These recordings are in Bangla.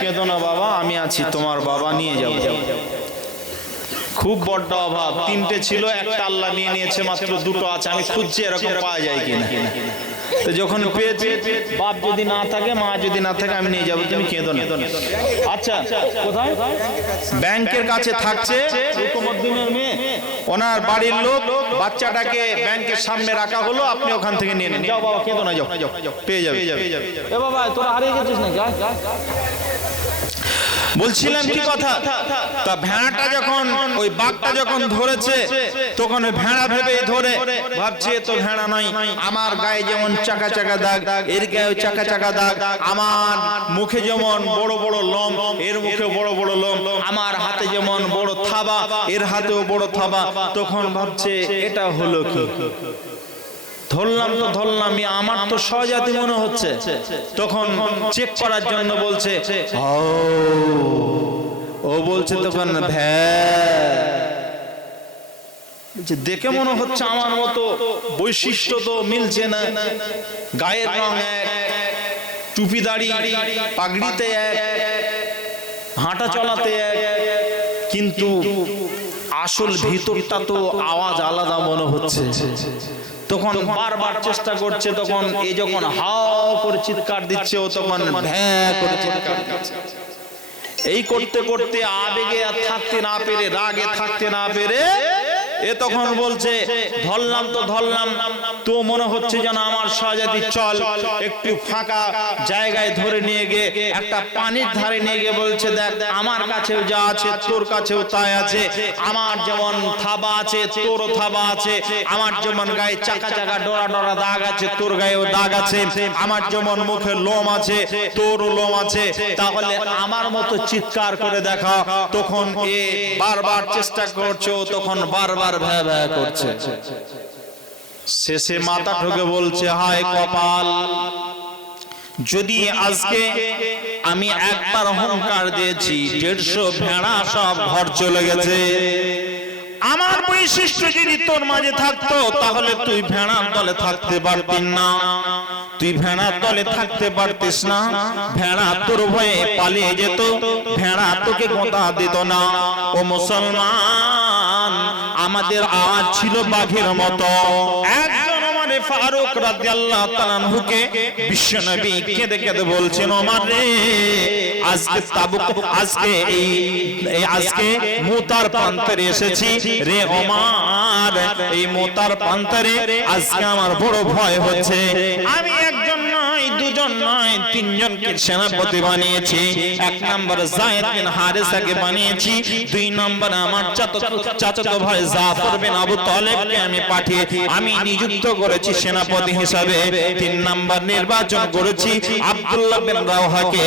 কেঁদো না বাবা, আমি আছি, তোমার বাবা নিয়ে যাবো। খুব বড্ড অভাব, তিনটে ছিল, একটা আল্লাহ নিয়ে নিয়েছে, মাত্র দুটো আছে, আমি খুঁজছি এরকম পাওয়া যায় কিনা। তো যখন পেয়েছি, বাপ যদি না থাকে, মা যদি না থাকে, আমি নিয়ে যাবো, তুমি কেঁদো না। আচ্ছা, কোথায়? ব্যাংকের কাছে থাকছে, রুকমউদ্দিনের মেয়ে, ওনার বাড়ির লোক, বাচ্চাটাকে ব্যাংকের সামনে রাখা হলো, আপনি ওখান থেকে নিয়ে নিন। যাও বাবা, কেঁদো না, যাও, পেয়ে যাবে। এ বাবা, তোরা হারিয়ে গেছিস নাকি? বলছিলাম কি কথা, তা ভেড়াটা যখন ওই বাঘটা যখন ধরেছে, তখন ওই ভেড়া ভেবেই ধরে, ভাবছে তো ভেড়া নয়, আমার গায়ে যেমন চাকা চাকা দাগ, এর গায়ে চাকা চাকা দাগ, আমার মুখে যেমন বড় বড় লোম, এর মুখে বড় বড় লোম, আমার হাতে যেমন বড় থাবা, এর হাতেও বড় থাবা। তখন ভাবছে এটা হলো কি, ধরলাম তো ধরলাম, আমার তো স্বজাতি মনে হচ্ছে। তখন চেক করার জন্য বলছে, ও বলছে তখন দেখে মনে হচ্ছে আমার মতো, বৈশিষ্ট্য তো মিলছে না, গায়ের রং এক, টুপি দাড়ি পাগড়িতে এক, হাঁটা চলাতে এক, কিন্তু আসল ভিতরটা তো আওয়াজ আলাদা মনে হচ্ছে। তখন বারবার চেষ্টা করছে, তখন এই যখন হাও করে চিৎকার দিচ্ছে, ও তখন ভ্যাঁ করে চিৎকার দিচ্ছে। এই করতে করতে আবেগে আর থাকতে না পেরে, রাগে থাকতে না পেরে, এ তখন বলছে ধরলাম তো ধরলাম, তো মনে হচ্ছে যেন আমার স্বজাতি, চল একটু ফাঁকা জায়গায় ধরে নিয়ে গিয়ে একটা পানির ধারে নিয়ে গিয়ে বলছে, দেখ আমার কাছেও যা আছে তোর কাছেও তাই আছে, আমার যেমন থাবা আছে তোরও থাবা আছে, আমার যেমন গায়ে চাকা চাকা ডোরা ডোরা দাগ আছে তোর গায়েও দাগ আছে, আমার যেমন মুখে লোম আছে তোরও লোম আছে, তাহলে আমার মতো চিৎকার করে দেখা। তখন এ বারবার চেষ্টা করছো, তখন বারবার ভ্যা ভ্যা করছে। শেষে মাথা ঠকে বলছে, হায় কপাল, যদি আজকে আমি একবার অহংকার দিয়েছি, 150 ভেড়া সব ঘর চলে গেছে। আমার বৈশিষ্ট্য যদি তোর মাঝে থাকতো, তাহলে তুই ভেড়ার দলে থাকতে পারতিস না, তুই ভেড়ার দলে থাকতে পারতিস না, ভেড়া তোর ভয়ে পালিয়ে যেত, ভেড়া তোকে গোঁতা দিত না। ও মুসলমান, আমাদের আওয়াজ ছিল বাঘের মতো। একজন ওমরে ফারুক রাদিয়াল্লাহু তাআলা আনহুকে বিশ্বনবী কেঁদে কেঁদে বলছেন, ওমর রে, আজকে তাবুক, আজকে মুতার প্রান্তরে এসেছি রে ওমর, এই মুতার প্রান্তরে আজকে আমার বড় ভয় হচ্ছে। আমি একজন নয়, দুজন নয়, তিনজনকে সেনাপতি বানিয়েছি। এক নম্বর যায়েদ বিন হারেসাকে বানিয়েছি, দুই নম্বর আমার চাচাতো ভাই জাফর বিন আবু তালেবকে আমি পাঠিয়ে আমি নিযুক্ত করেছি সেনাপতি হিসাবে। তিন নম্বর নির্বাচন করেছি আব্দুল্লাহ বিন রাওহাকে,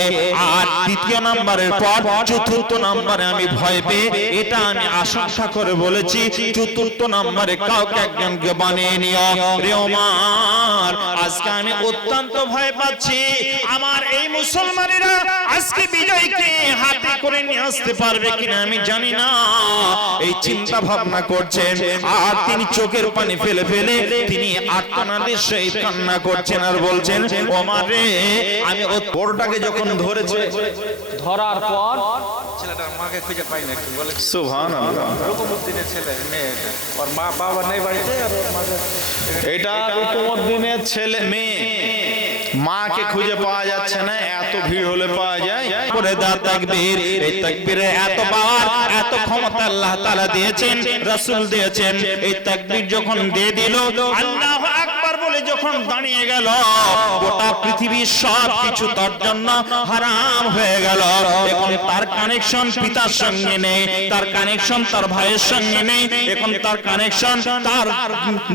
আর তৃতীয় নম্বরের পর চতুর্থ নম্বরে আমি ভয় পেয়ে এটা আমি আশঙ্কা করে বলেছি, চতুর্থ নম্বরে কাউকে একজনকে বানিয়ে নিও রে ওমর। আজকে আমি অত্যন্ত ভয় পাচ্ছি, আমার এই মুসলমানেরা আজকে বিজয়কে হাতে করে নিয়ে আসতে পারবে কিনা আমি জানি না, এই চিন্তা ভাবনা করছেন। আর তিনি চোখের পানি ফেলে ফেলে তিনি আর্তনাদের সহিত কান্না করছেন আর বলছেন, ওমর রে, আমি ও বড়টাকে যখন ধরেছে, ধরার পর ছেলেটার মাকে খুঁজে পাই না, কি বলে সুবহানাল্লাহ, রুকমউদ্দিনের ছেলে, মেয়ে, ওর মা বাবা নেই বাড়িতে, আর ওর মাকে, এটা রুকমউদ্দিনের ছেলে মেয়ে, মাকে খুঁজে পাওয়া যাচ্ছে না, এত ভিড় হলে পাওয়া যায়। করে দা তাকবীর, এই তাকবীরে এত পাওয়ার, এত ক্ষমতা আল্লাহ তাআলা দিয়েছেন, রাসূল দিয়েছেন। এই তাকবীর যখন দিয়ে দিল, আল্লাহু আকবার বলে যখন দাঁড়িয়ে গেল, গোটা পৃথিবীর সব কিছু তার জন্য হারাম হয়ে গেল। এখন তার কানেকশন পিতার সঙ্গে নেই, তার কানেকশন তার ভাইয়ের সঙ্গে নেই, এখন তার কানেকশন তার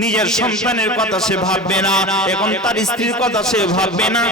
নিজের সন্তানের কথা সে ভাববে না, এখন তার স্ত্রীর কথা সে ভাববে না।